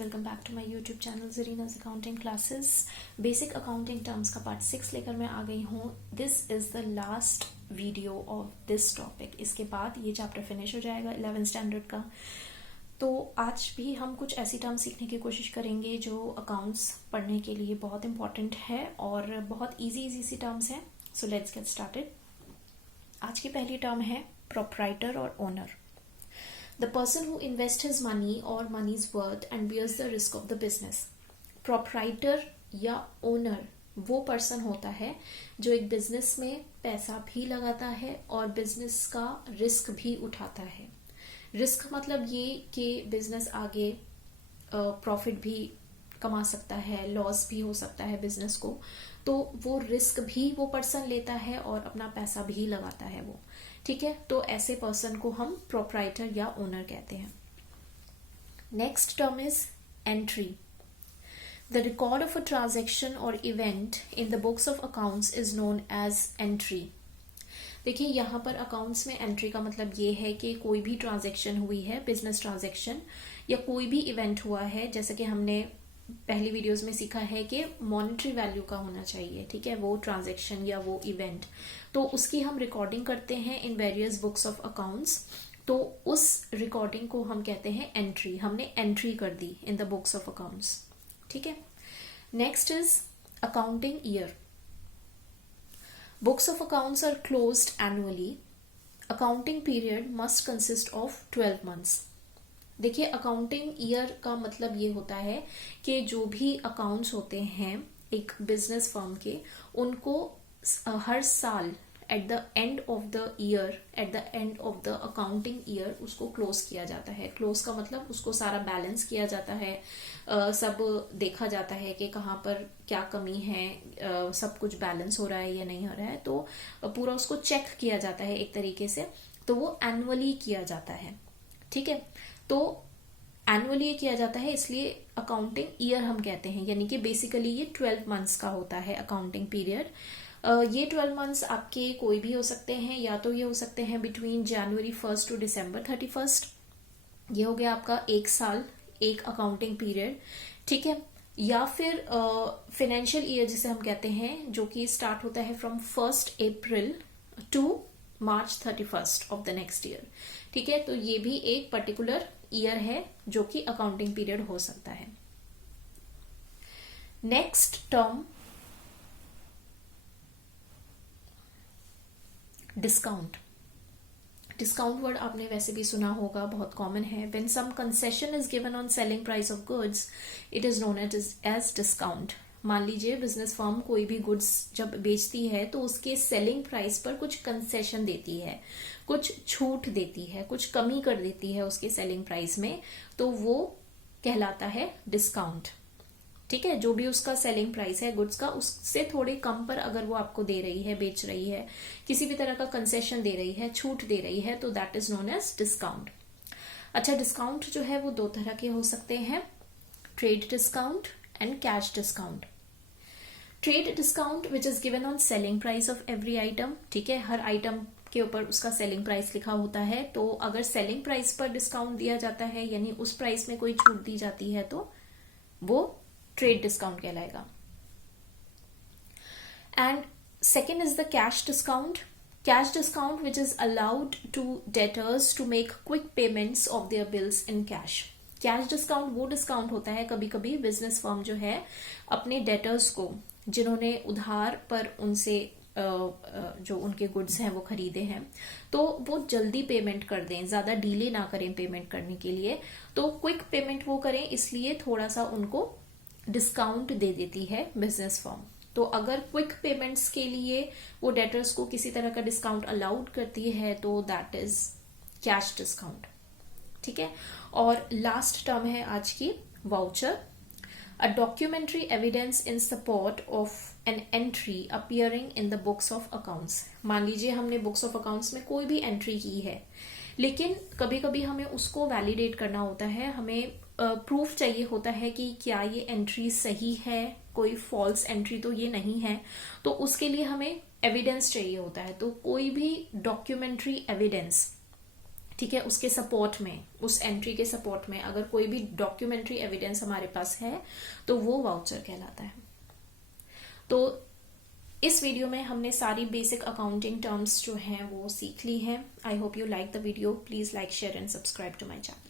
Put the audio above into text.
Welcome back to my YouTube channel Zarina's accounting classes. Basic accounting terms का part 6 लेकर मैं आ गई हूँ। This is the last video of this topic. इसके बाद ये चैप्टर फिनिश हो जाएगा 11th स्टैंडर्ड का। तो आज भी हम कुछ ऐसी टर्म्स सीखने की कोशिश करेंगे जो अकाउंट्स पढ़ने के लिए बहुत इंपॉर्टेंट है और बहुत ईजी सी टर्म्स हैं। So let's get started. आज की पहली टर्म है प्रोप्राइटर और owner. The person who invests his money or money's worth and bears the risk of the business. Proprietor या owner वो पर्सन होता है जो एक बिजनेस में पैसा भी लगाता है और बिजनेस का रिस्क भी उठाता है। रिस्क मतलब ये कि बिजनेस आगे प्रॉफिट भी कमा सकता है, लॉस भी हो सकता है बिजनेस को, तो वो रिस्क भी वो पर्सन लेता है और अपना पैसा भी लगाता है वो। ठीक है, तो ऐसे पर्सन को हम प्रोप्राइटर या ओनर कहते हैं। Next term is entry. The record of a transaction और event in the books of accounts is known as entry. देखिए, यहाँ पर अकाउंट्स में एंट्री का मतलब ये है कि कोई भी ट्रांजैक्शन हुई है, बिजनेस ट्रांजैक्शन या कोई भी इवेंट हुआ है, जैसे कि हमने पहली वीडियोस में सीखा है कि मॉनेटरी वैल्यू का होना चाहिए। ठीक है, वो ट्रांजैक्शन या वो इवेंट, तो उसकी हम रिकॉर्डिंग करते हैं in various books of accounts. तो उस रिकॉर्डिंग को हम कहते हैं एंट्री। हमने एंट्री कर दी in the books of accounts. ठीक है, next is accounting year. Books of accounts are closed annually. Accounting period must consist of 12 months. देखिए, अकाउंटिंग ईयर का मतलब ये होता है कि जो भी अकाउंट्स होते हैं एक बिजनेस फर्म के, उनको हर साल at the end of the year, at the end of the accounting year उसको क्लोज किया जाता है। क्लोज का मतलब उसको सारा बैलेंस किया जाता है, सब देखा जाता है कि कहाँ पर क्या कमी है, सब कुछ बैलेंस हो रहा है या नहीं हो रहा है, तो पूरा उसको चेक किया जाता है एक तरीके से। तो वो एनुअली किया जाता है। ठीक है, तो एनुअली किया जाता है, इसलिए अकाउंटिंग ईयर हम कहते हैं। यानी कि बेसिकली ये 12 मंथ्स का होता है अकाउंटिंग पीरियड। ये 12 मंथ्स आपके कोई भी हो सकते हैं, या तो ये हो सकते हैं बिटवीन जनवरी 1 टू दिसंबर 31। ये हो गया आपका एक साल, एक अकाउंटिंग पीरियड। ठीक है, या फिर फाइनेंशियल ईयर जिसे हम कहते हैं, जो कि स्टार्ट होता है from 1 April to March 31 of the next year. ठीक है, तो ये भी एक पर्टिकुलर ईयर है जो कि अकाउंटिंग पीरियड हो सकता है। Next term discount. Discount word आपने वैसे भी सुना होगा, बहुत कॉमन है। When some concession is given on selling price of goods it is known as discount. मान लीजिए बिजनेस फर्म कोई भी गुड्स जब बेचती है तो उसके सेलिंग प्राइस पर कुछ कंसेशन देती है, कुछ छूट देती है, कुछ कमी कर देती है उसके सेलिंग प्राइस में, तो वो कहलाता है डिस्काउंट। ठीक है, जो भी उसका सेलिंग प्राइस है गुड्स का, उससे थोड़े कम पर अगर वो आपको दे रही है, बेच रही है, किसी भी तरह का कंसेशन दे रही है, छूट दे रही है, तो that is known as discount. अच्छा, डिस्काउंट जो है वो दो तरह के हो सकते हैं, trade discount and cash discount. Trade discount which is given on selling price of every item. ठीक है, हर आइटम के ऊपर उसका सेलिंग प्राइस लिखा होता है, तो अगर सेलिंग प्राइस पर डिस्काउंट दिया जाता है, यानी उस प्राइस में कोई छूट दी जाती है, तो वो ट्रेड डिस्काउंट कहलाएगा। And second is the cash discount. Cash discount which is allowed to debtors to make quick payments of their bills in cash. Cash discount वो डिस्काउंट होता है, कभी कभी बिजनेस फर्म जो है अपने डेटर्स को, जिन्होंने उधार पर उनसे जो उनके गुड्स हैं वो खरीदे हैं, तो वो जल्दी पेमेंट कर दें, ज्यादा डिले ना करें पेमेंट करने के लिए, तो क्विक पेमेंट वो करें, इसलिए थोड़ा सा उनको डिस्काउंट दे देती है बिजनेस फर्म। तो अगर क्विक पेमेंट्स के लिए वो डेटर्स को किसी तरह का डिस्काउंट अलाउड करती है, तो दैट इज कैश डिस्काउंट। ठीक है, और लास्ट टर्म है आज की voucher. A documentary evidence in support of an entry appearing in the books of accounts. मान लीजिए हमने बुक्स ऑफ अकाउंट्स में कोई भी एंट्री की है, लेकिन कभी कभी हमें उसको वैलिडेट करना होता है, हमें प्रूफ चाहिए होता है कि क्या ये एंट्री सही है, कोई फॉल्स एंट्री तो ये नहीं है, तो उसके लिए हमें एविडेंस चाहिए होता है। तो कोई भी डॉक्यूमेंट्री एविडेंस, ठीक है, उसके सपोर्ट में, उस एंट्री के सपोर्ट में अगर कोई भी डॉक्यूमेंट्री एविडेंस हमारे पास है तो वो वाउचर कहलाता है। तो इस वीडियो में हमने सारी बेसिक अकाउंटिंग टर्म्स जो हैं वो सीख ली हैं। I hope you like the video. Please like, share and subscribe to my channel.